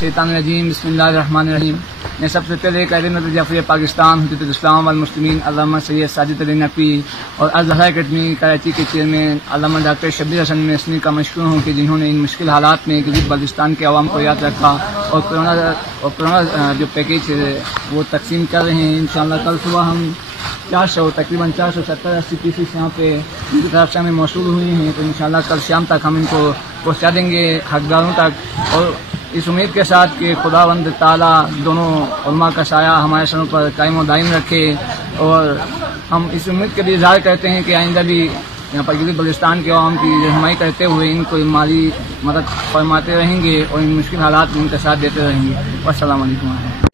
मिनश्शैतानिर्रजीम बिस्मिल्लाहिर्रहमानिर्रहीम। मैं सबसे पहले कायदे जाफरी पाकिस्तान हुज्जतुल इस्लाम वल मुस्लिमीन अल्लामा सैयद साजिद अली नकवी और अज़हरा अकेडमी कराची के चेयरमैन अल्लामा डॉक्टर शब्बीर हसन मैसनी का मशकूर हूँ कि जिन्होंने इन मुश्किल हालात में गिलगित बल्तिस्तान के अवाम को याद रखा और कोरोना जो पैकेज है वो तकसीम कर रहे हैं। इंशाअल्लाह कल सुबह हम तकरीबन 470-80 पीसेस यहाँ पे इनकी तरफ से हमें मौसूल हुए हैं, तो इंशाअल्लाह कल शाम तक हम इनको पहुँचा देंगे हकदारों तक। और इस उम्मीद के साथ कि खुदावंद ताला दोनों उलमा का साया हमारे सरों पर कायम और दायम रखे, और हम इस उम्मीद के भी इज़हार करते हैं कि आइंदा भी यहाँ पर गिलगित बल्तिस्तान के अवाम की रहनुमाई करते हुए इनको माली मदद फरमाते रहेंगे और इन मुश्किल हालात में उनका साथ देते रहेंगे। अस्सलाम वालेकुम।